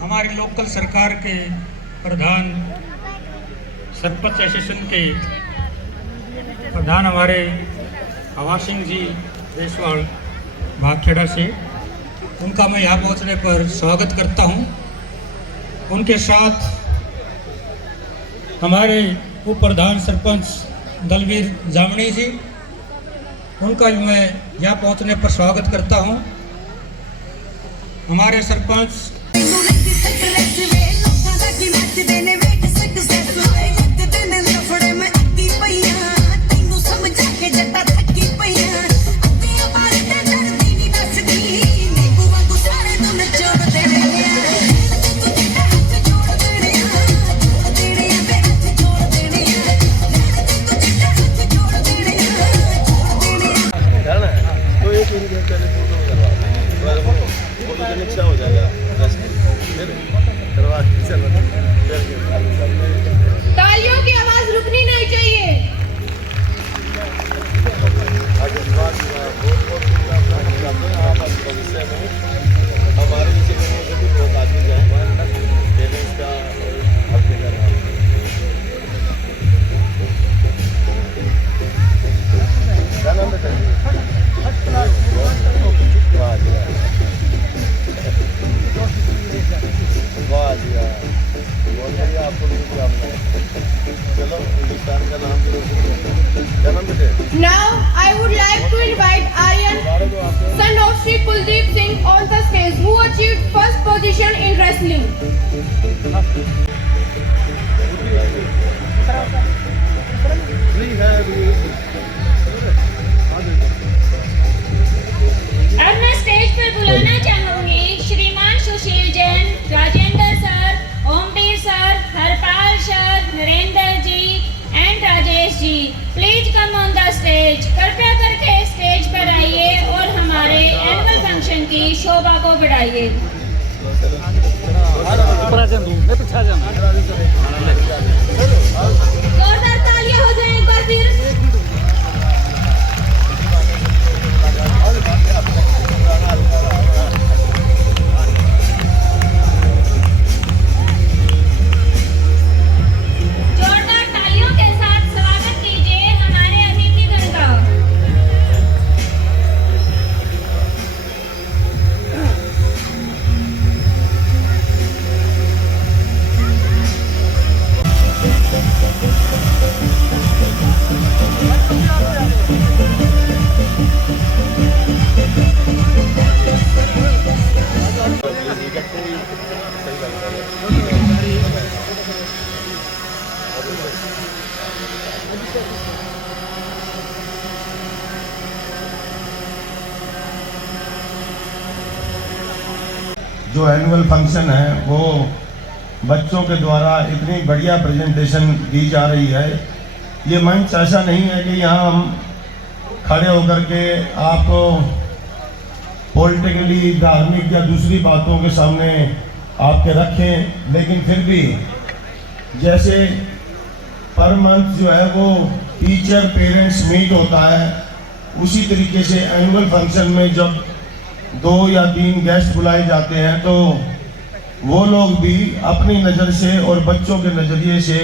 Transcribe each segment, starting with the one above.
हमारी लोकल सरकार के प्रधान सरपंच एसोसिएशन के प्रधान हमारे हवा सिंह जी देशवाल भागखेड़ा से, उनका मैं यहाँ पहुँचने पर स्वागत करता हूँ। उनके साथ हमारे उप प्रधान सरपंच दलवीर जामनी जी, उनका भी मैं यहाँ पहुँचने पर स्वागत करता हूँ। हमारे सरपंच हो जाएगा। तालियों की आवाज रुकनी नहीं चाहिए। हमारे नीचे से भी बहुत आदमी जाए पेरेंट्स का क्या नाम बेटा? वाह जी वाह, बहुत बढ़िया। आपको भी चलो हिंदुस्तान का नाम क्या नाम बेटे? Now I would like to invite Aryan, son of Shri Kuldeep Singh, on the stage, who achieved first position in wrestling. अब मैं स्टेज पर बुलाना चाहूंगी श्रीमान Sushil Jain, Rajendra sir, Omvir sir, Harpal sir, Narendra ji and Rajesh ji. Please come on the stage. कृपया करके stage पर आइए और हमारे एनुअल फंक्शन की शोभा को बढ़ाइए। जोरदार तालियां हो जाए एक बार फिर। जो एनुअल फंक्शन है वो बच्चों के द्वारा इतनी बढ़िया प्रेजेंटेशन दी जा रही है। ये मंच ऐसा नहीं है कि यहाँ हम खड़े होकर के आपको पॉलिटिकली, धार्मिक या दूसरी बातों के सामने आपके रखें, लेकिन फिर भी जैसे पर मंथ जो है वो टीचर पेरेंट्स मीट होता है, उसी तरीके से एनुअल फंक्शन में जब 2 या 3 गेस्ट बुलाए जाते हैं तो वो लोग भी अपनी नज़र से और बच्चों के नज़रिए से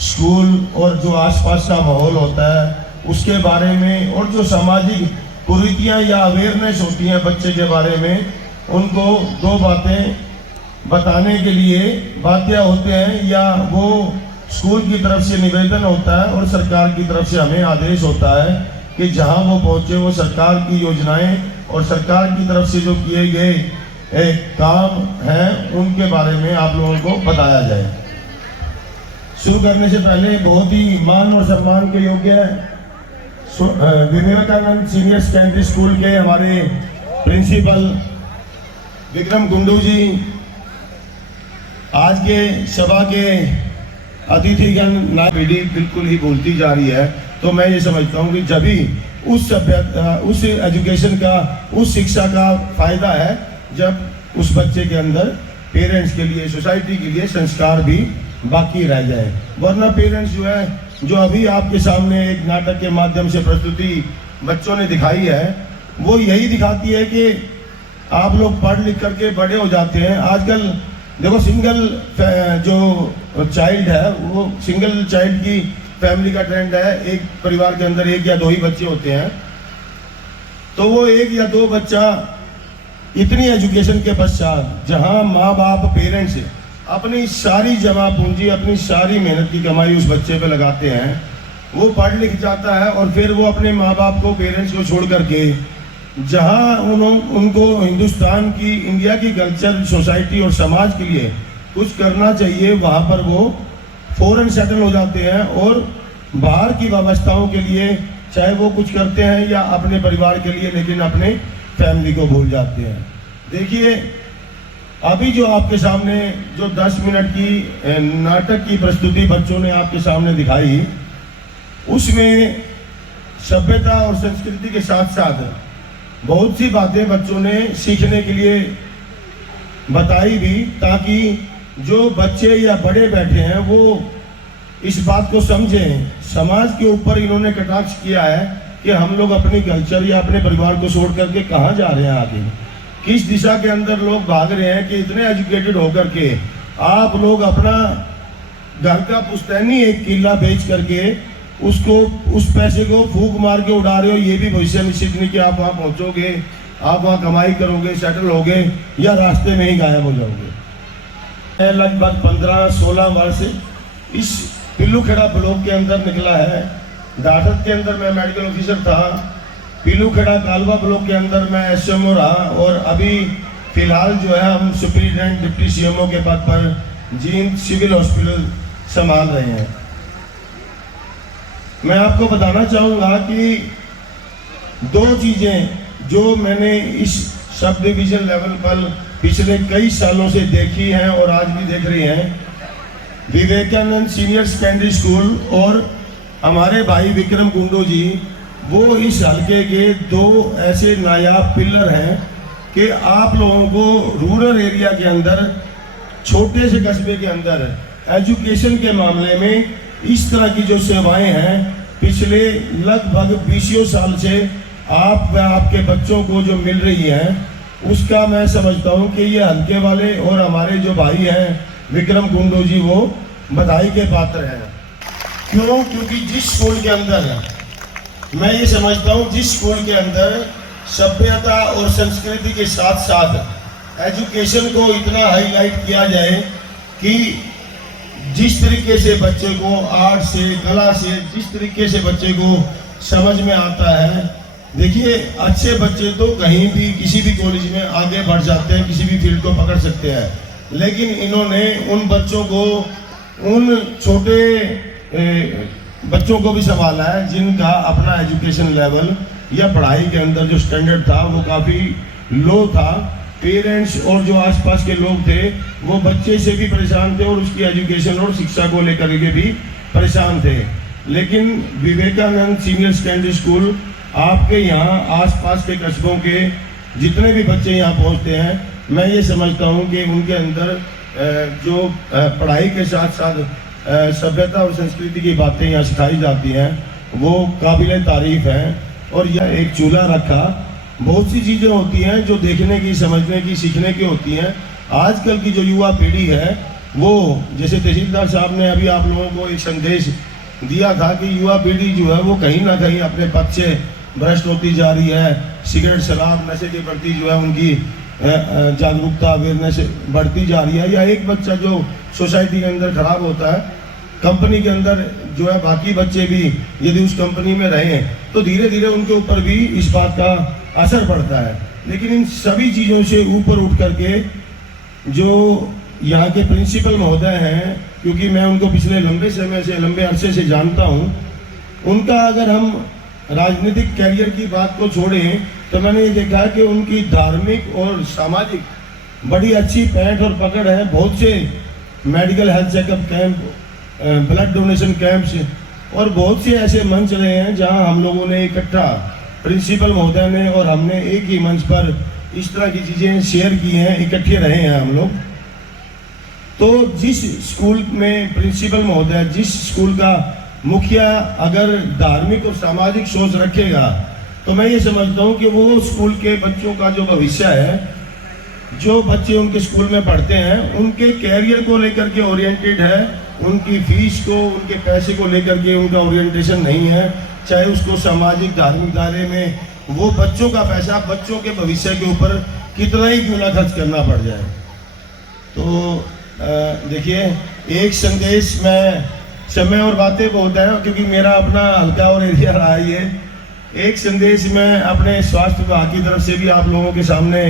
स्कूल और जो आसपास का माहौल होता है उसके बारे में, और जो सामाजिक कुरीतियाँ या अवेयरनेस होती हैं बच्चे के बारे में, उनको 2 बातें बताने के लिए बातें होते हैं, या वो स्कूल की तरफ से निवेदन होता है और सरकार की तरफ से हमें आदेश होता है कि जहाँ वो पहुँचे वो सरकार की योजनाएं और सरकार की तरफ से जो किए गए काम हैं उनके बारे में आप लोगों को बताया जाए। शुरू करने से पहले बहुत ही मान और सम्मान के योग्य विवेकानंद सीनियर सेकेंडरी स्कूल के हमारे प्रिंसिपल विक्रम कुंडू जी, आज के सभा के अतिथिगण ना पीढ़ी बिल्कुल ही बोलती जा रही है, तो मैं ये समझता हूँ कि जब भी उस एजुकेशन का, उस शिक्षा का फायदा है जब उस बच्चे के अंदर पेरेंट्स के लिए, सोसाइटी के लिए संस्कार भी बाकी रह जाए। वरना पेरेंट्स जो है, जो अभी आपके सामने एक नाटक के माध्यम से प्रस्तुति बच्चों ने दिखाई है, वो यही दिखाती है कि आप लोग पढ़ लिख करके बड़े हो जाते हैं। आजकल देखो सिंगल जो चाइल्ड है वो सिंगल चाइल्ड की फैमिली का ट्रेंड है। एक परिवार के अंदर एक या दो ही बच्चे होते हैं, तो वो एक या दो बच्चा इतनी एजुकेशन के पश्चात जहां माँ बाप पेरेंट्स अपनी सारी जमा पूंजी अपनी सारी मेहनत की कमाई उस बच्चे पे लगाते हैं, वो पढ़ लिख जाता है और फिर वो अपने माँ बाप को पेरेंट्स को छोड़ करके जहां उनको हिंदुस्तान की इंडिया की कल्चर सोसाइटी और समाज के लिए कुछ करना चाहिए, वहाँ पर वो फौरन सेटल हो जाते हैं और बाहर की व्यवस्थाओं के लिए चाहे वो कुछ करते हैं या अपने परिवार के लिए, लेकिन अपने फैमिली को भूल जाते हैं। देखिए अभी जो आपके सामने जो 10 मिनट की नाटक की प्रस्तुति बच्चों ने आपके सामने दिखाई, उसमें सभ्यता और संस्कृति के साथ साथ बहुत सी बातें बच्चों ने सीखने के लिए बताई भी, ताकि जो बच्चे या बड़े बैठे हैं वो इस बात को समझें। समाज के ऊपर इन्होंने कटाक्ष किया है कि हम लोग अपनी कल्चर या अपने परिवार को छोड़ करके कहाँ जा रहे हैं, आगे किस दिशा के अंदर लोग भाग रहे हैं कि इतने एजुकेटेड होकर के आप लोग अपना घर का पुश्तैनी एक किला बेच करके उसको उस पैसे को फूंक मार के उड़ा रहे हो। ये भी भविष्य निश्चित नहीं कि आप वहाँ पहुँचोगे, आप वहाँ कमाई करोगे, सेटल होगे या रास्ते में ही गायब हो जाओगे। लगभग 15-16 वर्ष इस पिल्लूखेड़ा ब्लॉक के अंदर निकला है। दाठद के अंदर मैं मेडिकल ऑफिसर था, पिल्लूखेड़ा कालवा ब्लॉक के अंदर मैं SMO रहा और अभी फिलहाल जो है हम सुपरिटेंडेंट डिप्टी CMO के पद पर जींद सिविल हॉस्पिटल संभाल रहे हैं। मैं आपको बताना चाहूँगा कि दो चीज़ें जो मैंने इस सब डिवीजन लेवल पर पिछले कई सालों से देखी हैं और आज भी देख रही हैं, विवेकानंद सीनियर सेकेंडरी स्कूल और हमारे भाई विक्रम कुंडू जी, वो इस हल्के के दो ऐसे नायाब पिलर हैं कि आप लोगों को रूरल एरिया के अंदर, छोटे से कस्बे के अंदर एजुकेशन के मामले में इस तरह की जो सेवाएं हैं पिछले लगभग 20 साल से आप व आपके बच्चों को जो मिल रही है, उसका मैं समझता हूं कि ये हल्के वाले और हमारे जो भाई हैं विक्रम कुंडू जी, वो बधाई के पात्र हैं। क्यों? क्योंकि जिस स्कूल के अंदर मैं ये समझता हूँ, जिस स्कूल के अंदर सभ्यता और संस्कृति के साथ साथ एजुकेशन को इतना हाईलाइट किया जाए कि जिस तरीके से बच्चे को आर्ट से, कला से, जिस तरीके से बच्चे को समझ में आता है। देखिए अच्छे बच्चे तो कहीं भी किसी भी कॉलेज में आगे बढ़ जाते हैं, किसी भी फील्ड को पकड़ सकते हैं, लेकिन इन्होंने उन बच्चों को, उन छोटे बच्चों को भी संभाला है जिनका अपना एजुकेशन लेवल या पढ़ाई के अंदर जो स्टैंडर्ड था वो काफ़ी लो था। पेरेंट्स और जो आसपास के लोग थे वो बच्चे से भी परेशान थे और उसकी एजुकेशन और शिक्षा को लेकर के भी परेशान थे। लेकिन विवेकानंद सीनियर सेकेंडरी स्कूल, आपके यहाँ आसपास के कस्बों के जितने भी बच्चे यहाँ पहुँचते हैं, मैं ये समझता हूँ कि उनके अंदर जो पढ़ाई के साथ साथ सभ्यता और संस्कृति की बातें यहाँ सिखाई जाती हैं वो काबिले तारीफ हैं। और यह एक चूल्हा रखा, बहुत सी चीज़ें होती हैं जो देखने की, समझने की, सीखने की होती हैं। आजकल की जो युवा पीढ़ी है वो, जैसे तहसीलदार साहब ने अभी आप लोगों को एक संदेश दिया था कि युवा पीढ़ी जो है वो कहीं ना कहीं अपने पद से भ्रष्ट होती जा रही है। सिगरेट, शराब, नशे के प्रति जो है उनकी जागरूकता, अवेयरनेस बढ़ती जा रही है। या एक बच्चा जो सोसाइटी के अंदर खराब होता है, कंपनी के अंदर जो है बाकी बच्चे भी यदि उस कंपनी में रहे तो धीरे धीरे उनके ऊपर भी इस बात का असर पड़ता है। लेकिन इन सभी चीज़ों से ऊपर उठ करके जो यहाँ के प्रिंसिपल महोदय हैं, क्योंकि मैं उनको पिछले लंबे समय से, लंबे अरसे से जानता हूँ, उनका अगर हम राजनीतिक कैरियर की बात को छोड़ें तो मैंने ये देखा है कि उनकी धार्मिक और सामाजिक बड़ी अच्छी पैंठ और पकड़ है। बहुत से medical health checkup camp, blood donation camps और बहुत से ऐसे मंच रहे हैं जहां हम लोगों ने इकट्ठा, प्रिंसिपल महोदय ने और हमने एक ही मंच पर इस तरह की चीज़ें शेयर की हैं, इकट्ठे रहे हैं हम लोग। तो जिस स्कूल में प्रिंसिपल महोदय, जिस स्कूल का मुखिया अगर धार्मिक और सामाजिक सोच रखेगा तो मैं ये समझता हूँ कि वो स्कूल के बच्चों का जो भविष्य है जो बच्चे उनके स्कूल में पढ़ते हैं उनके कैरियर को लेकर के ओरिएंटेड है, उनकी फीस को, उनके पैसे को लेकर के उनका ओरिएंटेशन नहीं है। चाहे उसको सामाजिक धार्मिक दायरे में वो बच्चों का पैसा बच्चों के भविष्य के ऊपर कितना ही क्यों ना खर्च करना पड़ जाए। तो देखिए, एक संदेश में समय और बातें बहुत है क्योंकि मेरा अपना हल्का और एरिया रहा है ये। एक संदेश मैं अपने स्वास्थ्य विभाग की तरफ से भी आप लोगों के सामने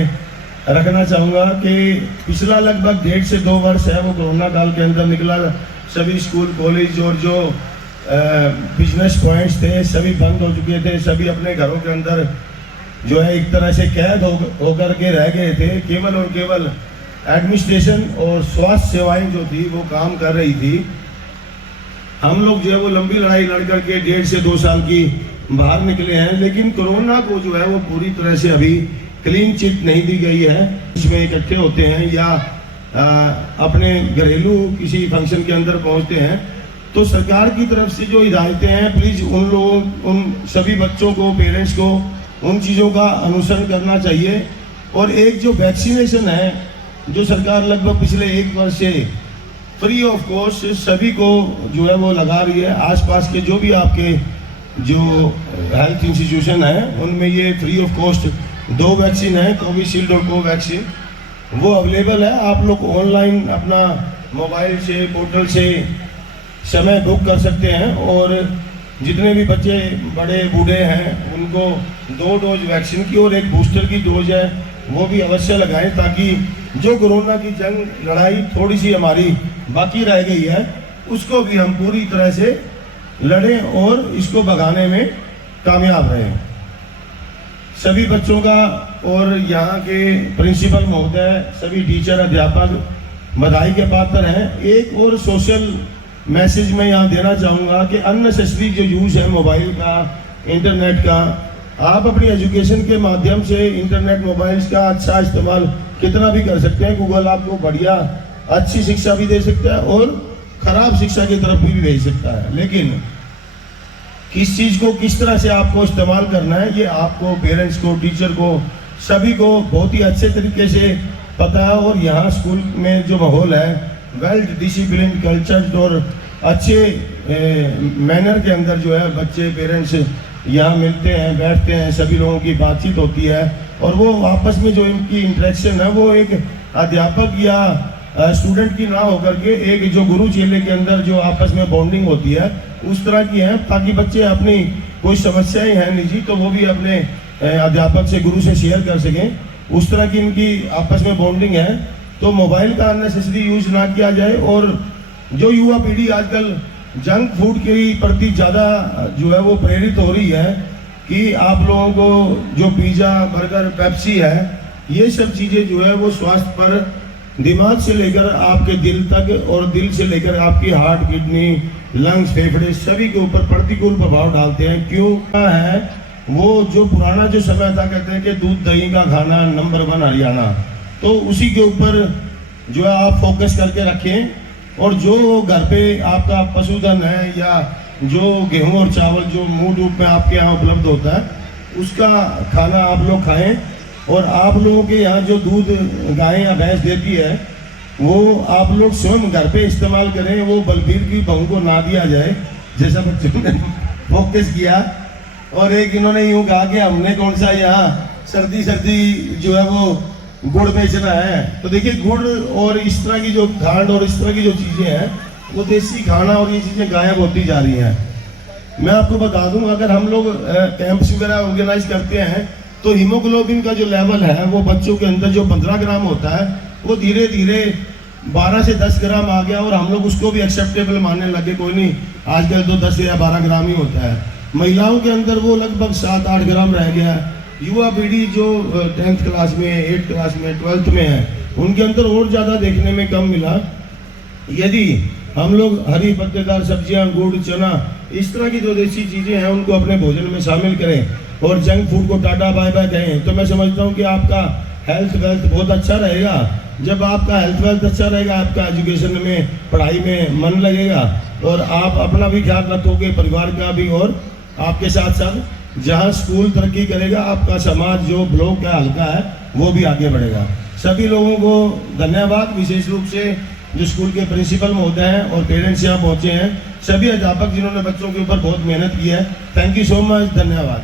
रखना चाहूँगा कि पिछला लगभग 1.5 से 2 वर्ष है वो कोरोना काल के अंदर निकला। सभी स्कूल कॉलेज और जो बिजनेस पॉइंट्स थे सभी बंद हो चुके थे। सभी अपने घरों के अंदर जो है एक तरह से कैद होकर के रह गए थे। केवल और केवल एडमिनिस्ट्रेशन और स्वास्थ्य सेवाएं जो थी वो काम कर रही थी। हम लोग जो है वो लंबी लड़ाई लड़ करके 1.5 से 2 साल की बाहर निकले हैं, लेकिन कोरोना को जो है वो पूरी तरह से अभी क्लीन चिट नहीं दी गई है। इसमें इकट्ठे होते हैं या अपने घरेलू किसी फंक्शन के अंदर पहुंचते हैं, तो सरकार की तरफ से जो हिदायतें हैं प्लीज़ उन सभी बच्चों को, पेरेंट्स को उन चीज़ों का अनुसरण करना चाहिए। और एक जो वैक्सीनेशन है जो सरकार लगभग पिछले 1 वर्ष से फ्री ऑफ कॉस्ट सभी को जो है वो लगा रही है। आसपास के जो भी आपके जो हेल्थ इंस्टीट्यूशन है उनमें ये फ्री ऑफ कॉस्ट 2 वैक्सीन है, कोविशील्ड और कोवैक्सीन, वो अवेलेबल है। आप लोग ऑनलाइन अपना मोबाइल से, पोर्टल से समय बुक कर सकते हैं। और जितने भी बच्चे बड़े बूढ़े हैं उनको 2 डोज वैक्सीन की और एक बूस्टर की डोज है वो भी अवश्य लगाएं, ताकि जो कोरोना की जंग लड़ाई थोड़ी सी हमारी बाकी रह गई है उसको भी हम पूरी तरह से लड़ें और इसको भगाने में कामयाब रहें। सभी बच्चों का और यहाँ के प्रिंसिपल महोदय, सभी टीचर, अध्यापक बधाई के पात्र हैं। एक और सोशल मैसेज मैं यहाँ देना चाहूँगा कि अननेसेसरी जो यूज़ है मोबाइल का, इंटरनेट का, आप अपनी एजुकेशन के माध्यम से इंटरनेट, मोबाइल्स का अच्छा इस्तेमाल कितना भी कर सकते हैं। गूगल आपको बढ़िया अच्छी शिक्षा भी दे सकता है और ख़राब शिक्षा की तरफ भी भेज सकता है, लेकिन किस चीज़ को किस तरह से आपको इस्तेमाल करना है ये आपको, पेरेंट्स को, टीचर को, सभी को बहुत ही अच्छे तरीके से पता है। और यहाँ स्कूल में जो माहौल है वेल डिसिप्लिन, कल्चर्ड और अच्छे मैनर के अंदर जो है बच्चे, पेरेंट्स यहाँ मिलते हैं, बैठते हैं, सभी लोगों की बातचीत होती है और वो आपस में जो इनकी इंटरेक्शन है वो एक अध्यापक या स्टूडेंट की ना होकर के एक जो गुरु चेले के अंदर जो आपस में बॉन्डिंग होती है उस तरह की है, ताकि बच्चे अपनी कोई समस्याएं हैं निजी तो वो भी अपने अध्यापक से, गुरु से शेयर कर सकें। उस तरह की इनकी आपस में बॉन्डिंग है। तो मोबाइल का अननेसेसरी यूज ना किया जाए। और जो युवा पीढ़ी आजकल जंक फूड के प्रति ज़्यादा जो है वो प्रेरित हो रही है कि आप लोगों को जो पिज़्ज़ा, बर्गर, पेप्सी है, ये सब चीज़ें जो है वो स्वास्थ्य पर, दिमाग से लेकर आपके दिल तक और दिल से लेकर आपकी हार्ट, किडनी, लंग्स, फेफड़े सभी के ऊपर प्रतिकूल प्रभाव डालते हैं। क्यों है वो जो पुराना जो समय था, कहते हैं कि दूध दही का खाना नंबर 1 हरियाणा, तो उसी के ऊपर जो है आप फोकस करके रखें। और जो घर पे आपका पशुधन है या जो गेहूं और चावल जो मूल रूप में आपके यहाँ उपलब्ध होता है उसका खाना आप लोग खाएं। और आप लोगों के यहाँ जो दूध गाय या भैंस देती है वो आप लोग स्वयं घर पे इस्तेमाल करें। वो बलबीर की बहू को ना दिया जाए जैसा बच्चों ने फोकस किया। और एक इन्होंने यूँ कहा कि हमने कौन सा यहाँ सर्दी जो है वो गुड़ बेचना है। तो देखिए गुड़ और इस तरह की जो खांड और इस तरह की जो चीज़ें हैं वो देसी खाना और ये चीज़ें गायब होती जा रही हैं। मैं आपको बता दूं, अगर हम लोग कैंप्स वगैरह ऑर्गेनाइज करते हैं तो हीमोग्लोबिन का जो लेवल है वो बच्चों के अंदर जो 15 ग्राम होता है वो धीरे धीरे 12 से 10 ग्राम आ गया और हम लोग उसको भी एक्सेप्टेबल मानने लगे। कोई नहीं, आजकल तो 10 या 12 ग्राम ही होता है। महिलाओं के अंदर वो लगभग 7-8 ग्राम रह गया। युवा पीढ़ी जो 10th क्लास में, 8th क्लास में, 12th में है उनके अंदर और ज़्यादा देखने में कम मिला। यदि हम लोग हरी पत्तेदार सब्जियां, गुड़, चना, इस तरह की जो देसी चीज़ें हैं उनको अपने भोजन में शामिल करें और जंक फूड को टाटा बाय बाय कहें, तो मैं समझता हूं कि आपका हेल्थ वेल्थ बहुत अच्छा रहेगा। जब आपका हेल्थ वेल्थ अच्छा रहेगा, आपका एजुकेशन में, पढ़ाई में मन लगेगा और आप अपना भी ख्याल रखोगे, परिवार का भी, और आपके साथ साथ जहाँ स्कूल तरक्की करेगा आपका समाज जो ब्लॉक का हल्का है वो भी आगे बढ़ेगा। सभी लोगों को धन्यवाद, विशेष रूप से जो स्कूल के प्रिंसिपल महोदय हैं और पेरेंट्स यहाँ पहुँचे हैं, सभी अध्यापक जिन्होंने बच्चों के ऊपर बहुत मेहनत की है। थैंक यू सो मच, धन्यवाद।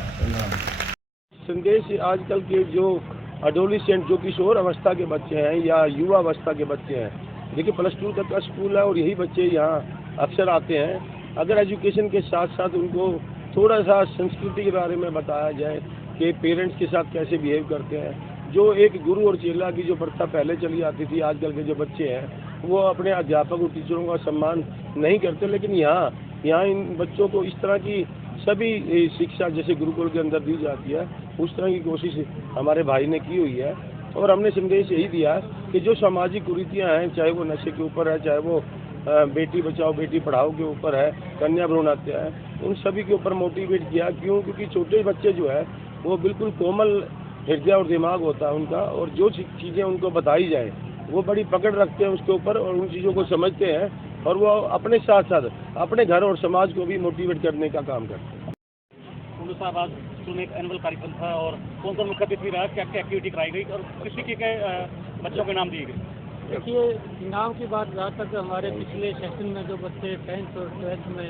संदेश आजकल के जो एडोलेसेंट जो किशोर अवस्था के बच्चे हैं या युवा अवस्था के बच्चे हैं, देखिए +2 तक का स्कूल है और यही बच्चे यहाँ अक्सर आते हैं। अगर एजुकेशन के साथ साथ उनको थोड़ा सा संस्कृति के बारे में बताया जाए कि पेरेंट्स के साथ कैसे बिहेव करते हैं, जो एक गुरु और चेला की जो प्रथा पहले चली आती थी, आजकल के जो बच्चे हैं वो अपने अध्यापक और टीचरों का सम्मान नहीं करते, लेकिन यहाँ इन बच्चों को इस तरह की सभी शिक्षा जैसे गुरुकुल के अंदर दी जाती है, उस तरह की कोशिश हमारे भाई ने की हुई है। और हमने संदेश यही दिया है कि जो सामाजिक कुरीतियाँ हैं, चाहे वो नशे के ऊपर है, चाहे वो बेटी बचाओ बेटी पढ़ाओ के ऊपर है, कन्या भ्रूण हत्या है, उन सभी के ऊपर मोटिवेट किया। क्यों? क्योंकि छोटे बच्चे जो है वो बिल्कुल कोमल हृदय और दिमाग होता है उनका, और जो चीज़ें उनको बताई जाए वो बड़ी पकड़ रखते हैं उसके ऊपर और उन चीज़ों को समझते हैं, और वो अपने साथ साथ अपने घर और समाज को भी मोटिवेट करने का काम करते हैं। कुंडू साहब, आज स्कूल में एक एनुअल कार्यक्रम था और कौन सा मुख्य अतिथि रहा, क्या क्या एक्टिविटी कराई गई और किसी के बच्चों के नाम दिए गए? देखिए, इनाम की बात जहाँ तक हमारे पिछले सेशन में जो बच्चे 10th और 12th में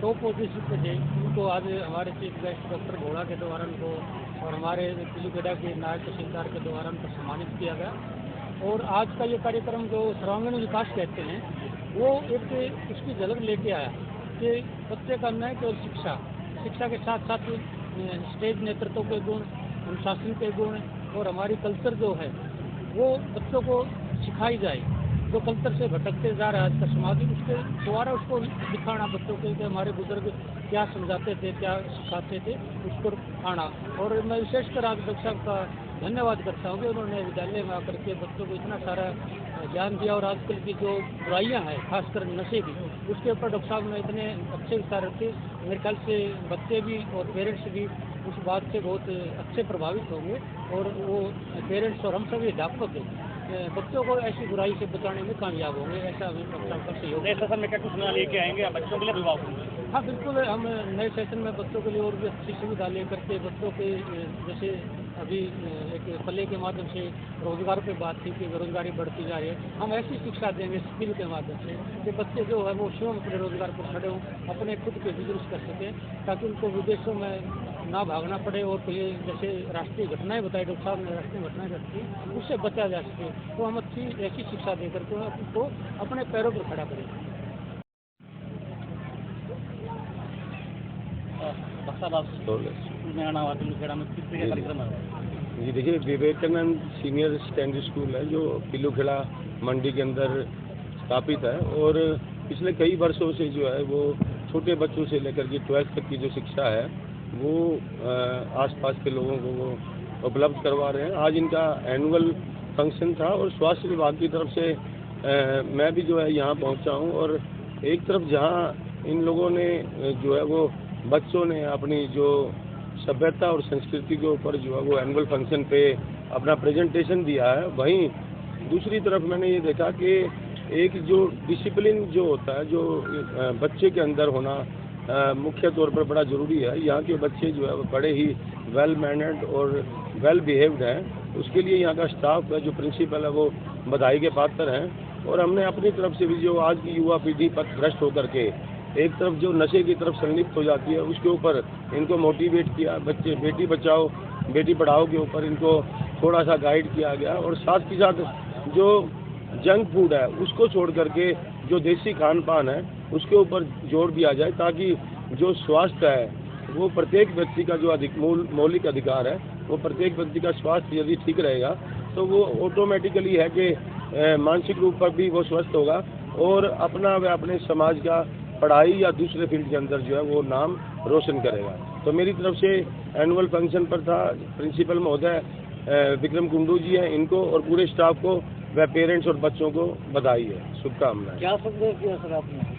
टॉप पोजीशन पे थे, उनको आज हमारे चीफ गेस्ट डॉक्टर घोड़ा के द्वारा उनको और हमारे पीलूखेड़ा के नायब तहसीलदार के द्वारा उनको सम्मानित किया गया। और आज का ये कार्यक्रम जो सर्वांगीण विकास कहते हैं, वो एक उसकी झलक लेके आया कि बच्चे का न केवल शिक्षा के साथ साथ स्टेज नेतृत्व के गुण, अनुशासन के गुण और हमारी कल्चर जो है वो बच्चों को सिखाई जाए। जो कल्चर से भटकते जा रहा है आज का समाज, उसके द्वारा उसको दिखाना बच्चों को कि हमारे बुजुर्ग क्या समझाते थे, क्या सिखाते थे, उसको आना। और मैं विशेषकर आज डॉक्टर साहब का धन्यवाद करता हूँ कि उन्होंने विद्यालय में आकर के बच्चों को इतना सारा ज्ञान दिया। और आजकल की जो बुराइयाँ हैं, खासकर नशे की, उसके ऊपर डॉक्टर साहब ने इतने अच्छे विचार रखे। मेरे ख्याल से बच्चे भी और पेरेंट्स भी उस बात से बहुत अच्छे प्रभावित होंगे, और वो पेरेंट्स और हम सभी अध्यापक बच्चों को ऐसी बुराई से बचाने में कामयाब होंगे। ऐसा हमें डॉक्टर साहब का सहयोग। नए सेशन में क्या कुछ नया लेके आएंगे बच्चों के लिए अभिभावकों? हाँ बिल्कुल, हम नए सेशन में बच्चों के लिए और भी अच्छी सुविधा लेकर के बच्चों के जैसे अभी एक पल्ले के माध्यम से रोजगार पे बात थी कि बेरोजगारी बढ़ती जा रही है, हम ऐसी शिक्षा देंगे स्किल के माध्यम से कि बच्चे जो है वो स्वयं अपने रोजगार पर खड़े हों, अपने खुद के बिजनेस कर सकें, ताकि उनको विदेशों में ना भागना पड़े। और ये जैसे राष्ट्रीय घटनाएं बताई डॉक्टर साहब ने, राष्ट्रीय घटनाएं घटती उससे बचा जा सके, तो हम अच्छी ऐसी शिक्षा देकर के उनको अपने पैरों पर खड़ा करें। जी देखिए, विवेकानंद सीनियर सेकेंडरी स्कूल है जो पीलूखेड़ा मंडी के अंदर स्थापित है, और पिछले कई वर्षों से जो है वो छोटे बच्चों से लेकर के 12th तक की जो शिक्षा है वो आसपास के लोगों को वो उपलब्ध करवा रहे हैं। आज इनका एनुअल फंक्शन था और स्वास्थ्य विभाग की तरफ से मैं भी जो है यहाँ पहुँचा हूँ, और एक तरफ जहाँ इन लोगों ने जो है वो बच्चों ने अपनी जो सभ्यता और संस्कृति के ऊपर जो है वो एनुअल फंक्शन पे अपना प्रेजेंटेशन दिया है, वहीं दूसरी तरफ मैंने ये देखा कि एक जो डिसिप्लिन जो होता है जो बच्चे के अंदर होना मुख्य तौर पर बड़ा ज़रूरी है। यहाँ के बच्चे जो है वो बड़े ही वेल मैनर्ड और वेल बिहेव्ड हैं, उसके लिए यहाँ का स्टाफ है, जो प्रिंसिपल है, वो बधाई के पात्र हैं। और हमने अपनी तरफ से भी जो आज की युवा पीढ़ी पथभ्रष्ट होकर के एक तरफ जो नशे की तरफ संलिप्त हो जाती है, उसके ऊपर इनको मोटिवेट किया। बच्चे बेटी बचाओ बेटी पढ़ाओ के ऊपर इनको थोड़ा सा गाइड किया गया, और साथ ही साथ जो जंक फूड है उसको छोड़ करके जो देसी खान पान है उसके ऊपर जोर दिया जाए, ताकि जो स्वास्थ्य है वो प्रत्येक व्यक्ति का जो मौलिक अधिकार है, वो प्रत्येक व्यक्ति का स्वास्थ्य यदि ठीक रहेगा तो वो ऑटोमेटिकली है कि मानसिक रूप पर भी वो स्वस्थ होगा, और अपना व अपने समाज का पढ़ाई या दूसरे फील्ड के अंदर जो है वो नाम रोशन करेगा। तो मेरी तरफ से एनुअल फंक्शन पर था प्रिंसिपल महोदय विक्रम कुंडू जी हैं, इनको और पूरे स्टाफ को व पेरेंट्स और बच्चों को बधाई है, शुभकामनाएं। क्या संदेश दिया सर आपने?